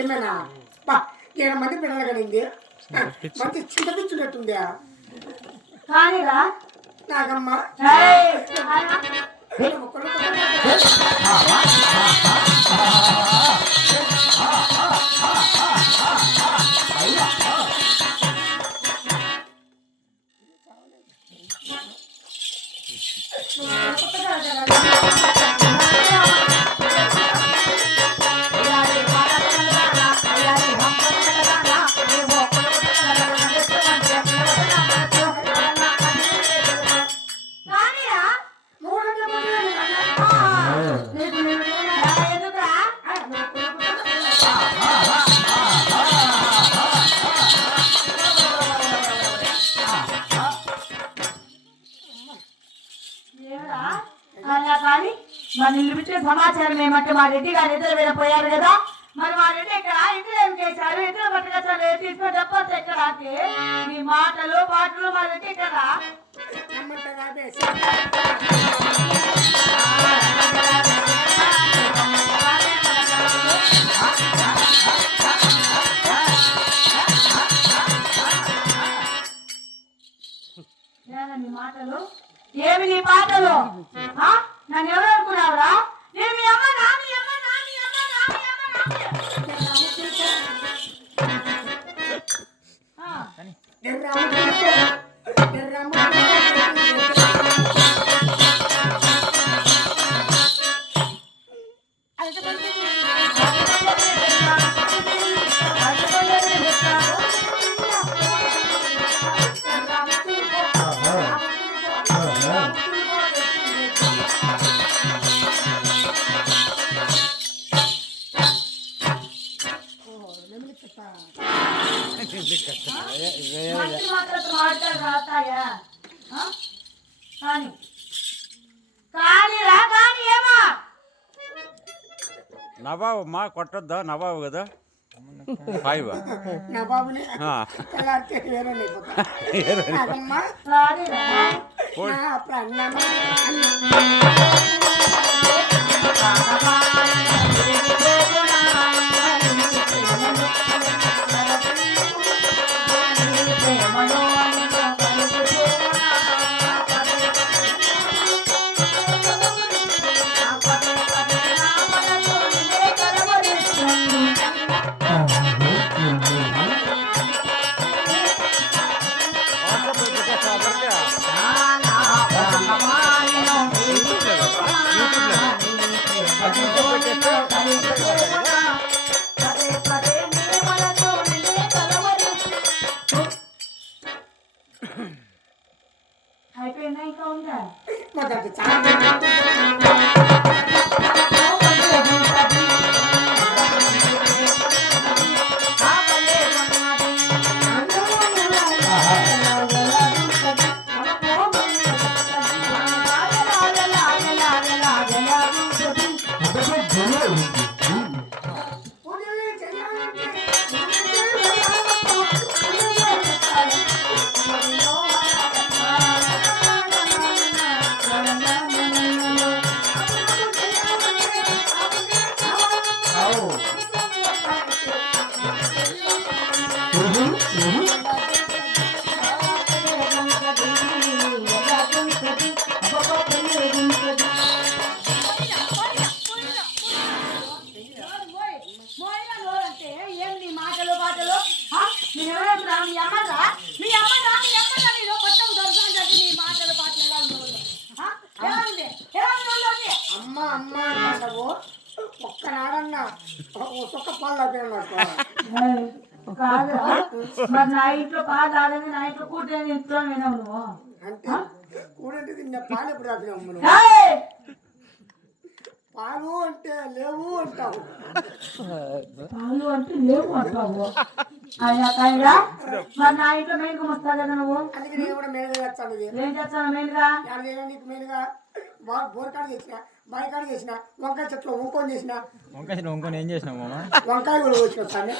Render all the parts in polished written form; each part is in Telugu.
ఏమైనా బా 7 మంది పిల్లలు కడింది మంచి చింతపించున్నట్టుందా కానీరా నాకమ్మ మరి నిలిపించే సమాచారం ఏమంటే మా రెడ్డి గారు ఇద్దరు వెళ్ళిపోయారు కదా మరి మా రెడ్డి ఇక్కడ ఇద్దరు ఏం చేశారు ఇద్దరు పట్టుకొచ్చారు తీసుకొని చెప్పొచ్చు ఎక్కడ అంటే మీ మాటలు పాటలు మా రెడ్డి ఇక్కడ నీ మాటలు ఏమి నీ మాటలు నన్ను ఎవరు అనుకున్నావురా నేను మీ అమ్మ నాని అమ్మ నాని అమ్మ నాని అమ్మ నవాబు మా కొట్టద్దా నవాబు కదా నవాబుని అయిపోయిందా ఇంకా ఉందా అమ్మ అమ్మ అంటావు ఒక్కనాడన్నా ఒక్క పాలు మరి నా ఇంట్లో పాలు తాగని నా ఇంట్లో కూర్చొని ఇంట్లో వినావు నువ్వు అంటే కూడంటే తిన్న పాలు ఎప్పుడు తాగినావు మనం పాలు అంటే లేవు అంటావు పాలు అంటే లేవు అంటావు అయినా మరి నా ఇంట్లో మెయిన్గా వస్తా కదా నువ్వు అందుకే నేను కూడా మెయిన్గా చేస్తాను ఏం చేస్తాను మెయిన్గా నీకు మెయిన్గా బోర్కాడు చేసిన బాయికాడు చేసిన వంకాయ చెట్లు వంకొని చేసిన వంకాయ ఏం చేసినావు వంకాయ కూడా వచ్చిన సార్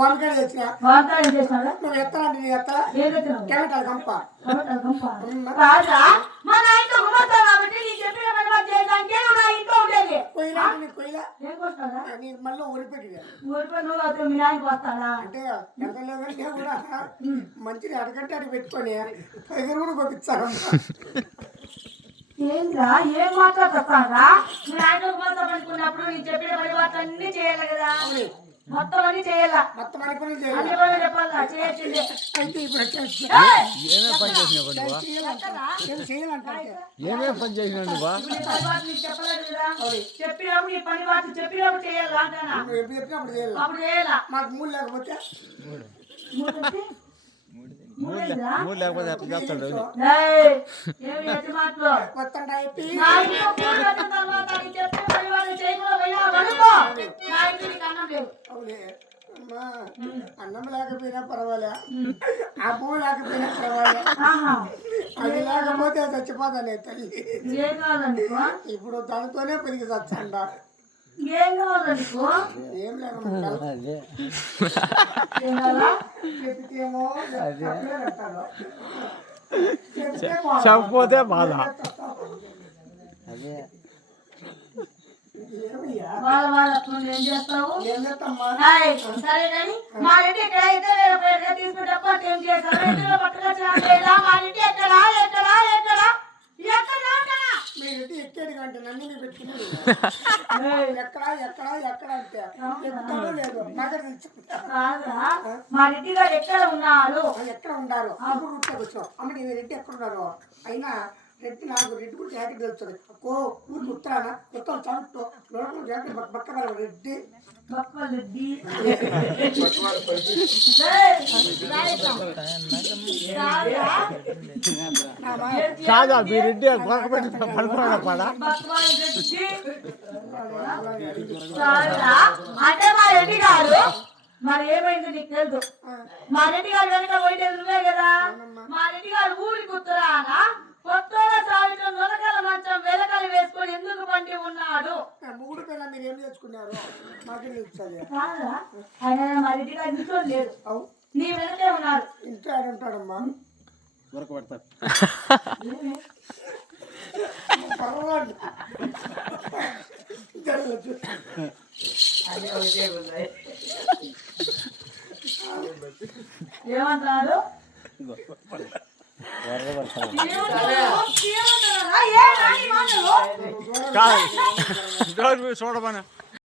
వంకాయ చేసిన నువ్వు ఎత్తాలంటే నేను ఎత్తలా టమాటాలు కంప మా నాయన కాబట్టి చేసానికే నువ్వు నా ఇంట్లో ఉండేది. కొయ్యలా అంటే నీకు కొయ్యలా ఏం కొట్టాలా? నీకు మళ్ళీ ఊరిపెట్టి ఊరిపోయి నువ్వు అతను మీ నాయనకి వస్తాడా? అంటే ఎంత లేదంటే కూడా మంచిది అడగంటే అడిగి పెట్టుకొని పైగా కూడా పంపించారు. ఏంద్రా ఏం మాట్లాడతారా? మీ నాయనకు మొత్తం అనుకున్నప్పుడు నేను చెప్పిన పని వాటిని చేయాలి కదా, మొత్తం అన్ని చేయాలా, మొత్తం అనుకుని అన్ని పనులు చెప్పాలా, చేయాల్సిందే. అయితే ఇప్పుడు వచ్చేసి ఏయ్! ఏమేం పని చేసినావు నువ్వు ఎక్కడా? ఏం చేయాలంటే ఏమేం పని చేసినావు నువ్వు ఇప్పుడు నీ పని వాటి నీకు చెప్పలేదు కదా, చెప్పినప్పుడు నీ పని వాటి చెప్పినప్పుడు చేయాలా అంటానా? నువ్వు ఎప్పుడు చెప్పినా అప్పుడు చేయాలి. అప్పుడు చేయాలా. మాకు మూడు లేకపోతే మూడంటే? మూడేంద్రా? మూడు లేకపోతే ఎట్లా చేస్తాడు ఏయ్! ఏమి ఎట్టి మాటలు? మొత్తం అయిపోయి నా ఇంట్లో కూడు కట్టిన తర్వాత నీకు చెప్పిన పని వాటిని చేయకుండా పోయినా వనుకో. నా ఇంట్లో నీకు అన్నం లేదు. అవునే అమ్మా అన్నం లేకపోయినా పర్వాలే, ఆ పువ్వు లేకపోయినా పర్వాలే, ఆహా. అది లేకపోతే చచ్చిపోతానే తల్లి. ఏం కావాలండి ఇప్పుడు దానితోనే పెరిగి చచ్చండ. ఏం కావాలి నీకు? ఏం లేకుండా ఏం కావాలా? చెప్తేమో అంటాడు, చెప్పకపోతే బాధ ఏమయ్యా వాళ్ళ వాళ్ళ అప్పుడు ఏం చేస్తావు? ఏం చేస్తామ్మా? హాయ్, సరే కానీ మా ఇంటి ఎక్కడ అయితే నేను పేరుగా తీసుకుంటా ఏం చేస్తాను? ఇంటిలో పట్టుకొచ్చినా లేదా? మా ఇంటి ఎక్కడ ఎక్కడ ఎక్కడ ఎక్కడ అంటానా? మీరు ఎక్కేది కంటే నన్ను మీరు పెట్టుకున్నాడు ఎక్కడ ఎక్కడ ఎక్కడ అంటే చెప్తాడో లేదు మాకు తెలుసుకుంటా కాదా? మా ఇంటి గారు ఎక్కడ ఉన్నారు? ఎక్కడ ఉండారు అప్పుడు రూట్లోకి వచ్చాం. అమ్మ నీ రెడ్డి ఎక్కడ ఉన్నారు? అయినా రెడ్డి నాకు రెడ్డి కూడా జాకెట్ తెలుస్తుంది. అక్కో ఊరికి ఉత్తరాన ఉత్తరం చదువుతో లోపల జాకెట్ పక్క రెడ్డి బొక్కలెడ్డి. కాదా మీరెడ్డి గొరకబెట్టి పడుకున్నాడా పాడా అంటే మా రెడ్డి గారు మరి ఏమైంది నీకు తెలుసు. మా రెడ్డి గారు వెనక పోయి ఎదురుగా కదా, మా రెడ్డి గారు ఊరికి ఉత్తరాన కొత్తగా సావిట్లో నొలకల మంచం వెలకలు వేసుకొని ఎందుకు పండి ఉన్నాడు? మూడు పిల్ల మీరు ఏం చేసుకున్నారు మాకే తెలుస్తుంది. కాదా? ఆయన మా రెడ్డి గారు ఇంట్లో లేడు, అవు నీ వెనకే ఉన్నారు. ఇంట్లో ఆడ ఉంటాడమ్మా. గొరకబెడతారు పర్వాలేదు జరగచ్చు. ఏమంటారు? కాదు చూడమని